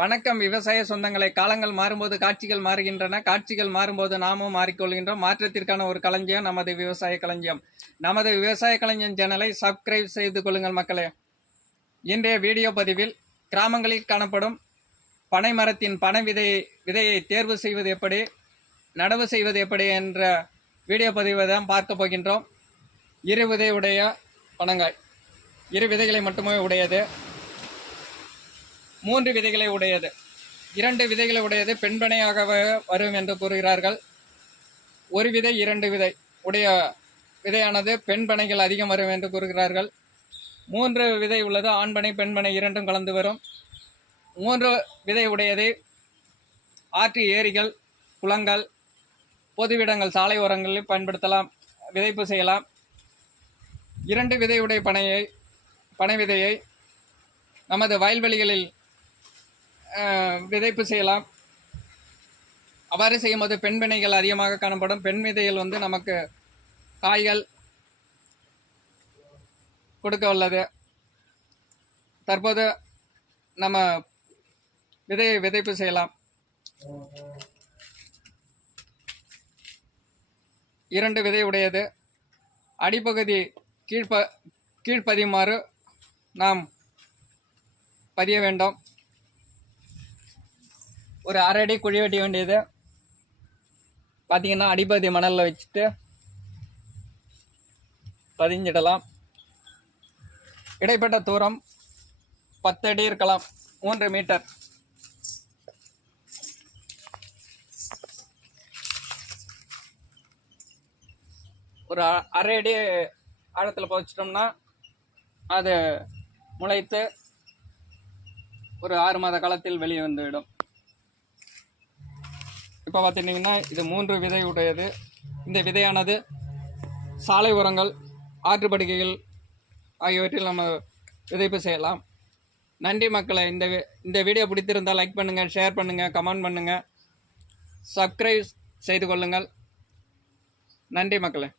வணக்கம் விவசாய சொந்தங்களை. காலங்கள் மாறும்போது காட்சிகள் மாறுகின்றன, காட்சிகள் மாறும்போது நாமும் மாறிக்கொள்கின்றோம். மாற்றத்திற்கான ஒரு களஞ்சியம் நமது விவசாய களஞ்சியம். நமது விவசாய களஞ்சியம் சேனலை சப்ஸ்கிரைப் செய்து கொள்ளுங்கள் மக்களே. இன்றைய வீடியோ பதிவில் கிராமங்களில் காணப்படும் பனை மரத்தின் பனை விதையை தேர்வு செய்வது எப்படி, நடவு செய்வது எப்படி என்ற வீடியோ பதிவை தான் பார்க்க போகின்றோம். இரு விதையுடைய பனங்காய், இரு விதைகளை மட்டுமே உடையது. 3 விதைகளை உடையது, 2 விதைகளை உடையது. பெண்பனையாக வரும் என்று கூறுகிறார்கள். ஒரு விதை 2 விதை உடைய விதையானது பெண்பனைகள் அதிகம் வரும் என்று கூறுகிறார்கள். 3 விதை உள்ளது, ஆண்பனை பெண்பனை இரண்டும் கலந்து வரும். 3 விதை உடையது ஆற்று, ஏரிகள், குளங்கள், பொதுவிடங்கள், சாலை ஓரங்களில் பயன்படுத்தலாம், விதைப்பு செய்யலாம். 2 விதையுடைய பனை விதையை நமது வயல்வெளிகளில் விதைப்பு செய்யலாம். அவ்வாறு செய்யும்போது பெண் வினைகள் அதிகமாக காணப்படும். பெண் விதைகள் நமக்கு காய்கள் கொடுக்க உள்ளது. தற்போது நம்ம விதையை விதைப்பு செய்யலாம். 2 விதை உடையது. அடிப்பகுதி கீழ்ப்பதியுமாறு நாம் பதிய வேண்டும். ஒரு அரை அடி குழி வெட்ட வேண்டியது. பார்த்தீங்கன்னா அடிப்பகுதி மணலில் வச்சுட்டு பதிஞ்சிடலாம். இடைப்பட்ட தூரம் 10 அடி இருக்கலாம், 3 மீட்டர். ஒரு அரை அடி ஆழத்தில் பதிச்சிட்டோம்னா அது முளைத்து ஒரு 6 மாத காலத்தில் வெளியே வந்துவிடும். இப்போ பார்த்துட்டிங்கன்னா இது 3 விதை உடையது. இந்த விதையானது சாலை ஓரங்கள், ஆற்றுப்படுகைகள் ஆகியவற்றில் நம்ம விதைப்பு செய்யலாம். நன்றி மக்களை. இந்த வீடியோ பிடித்திருந்தால் லைக் பண்ணுங்கள், ஷேர் பண்ணுங்கள், கமெண்ட் பண்ணுங்கள், சப்ஸ்கிரைப் செய்து கொள்ளுங்கள். நன்றி மக்களை.